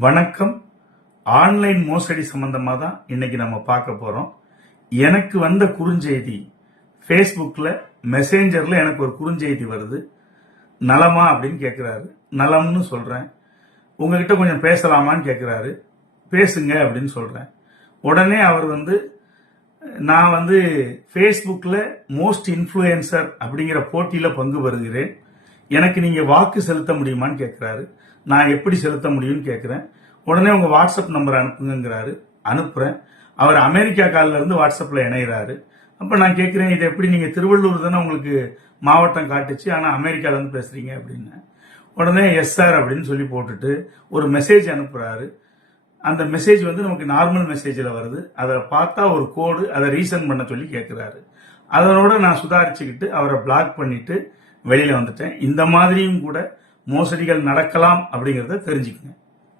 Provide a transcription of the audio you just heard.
வணக்கம். ஆன்லைன் மோசடி சம்பந்தமா தான் இன்னைக்கு நம்ம பார்க்க போறோம். எனக்கு வந்த குறுஞ்செய்தி, ஃபேஸ்புக்ல மெசேஞ்சர்ல எனக்கு ஒரு குறுஞ்செய்தி வருது. நலமா அப்படின்னு கேட்கிறாரு. நலம்னு சொல்றேன். உங்ககிட்ட கொஞ்சம் பேசலாமான்னு கேட்கிறாரு. பேசுங்க அப்படின்னு சொல்றேன். உடனே அவர் நான் ஃபேஸ்புக்ல மோஸ்ட் இன்ஃபுளுசர் அப்படிங்கிற போட்டியில பங்கு பெறுகிறேன். எனக்கு நீங்க வாக்கு செலுத்த முடியுமான்னு கேட்கிறாரு. நான் எப்படி செலுத்த முடியும்னு கேட்கிறேன். உடனே உங்க வாட்ஸ்அப் நம்பர் அனுப்புங்கிறாரு. அனுப்புறேன். அவர் அமெரிக்கா காலில இருந்து வாட்ஸ்அப்ல இணைகிறாரு. அப்ப நான் கேட்கிறேன், இது எப்படி நீங்க திருவள்ளூர் தானே உங்களுக்கு மாவட்டம் காட்டுச்சு, ஆனா அமெரிக்கால இருந்து பேசுறீங்க அப்படின்னு. உடனே எஸ் சார் அப்படின்னு சொல்லி போட்டுட்டு ஒரு மெசேஜ் அனுப்புறாரு. அந்த மெசேஜ் நமக்கு நார்மல் மெசேஜ்ல வருது. அதை பார்த்தா ஒரு கோடு, அதை ரீசன் பண்ண சொல்லி கேட்கிறாரு. அதனோட நான் சுதாரிச்சுக்கிட்டு அவரை பிளாக் பண்ணிட்டு வெளியில வந்துட்டேன். இந்த மாதிரியும் கூட மோசடிகள் நடக்கலாம் அப்படிங்கறத தெரிஞ்சுக்கங்க.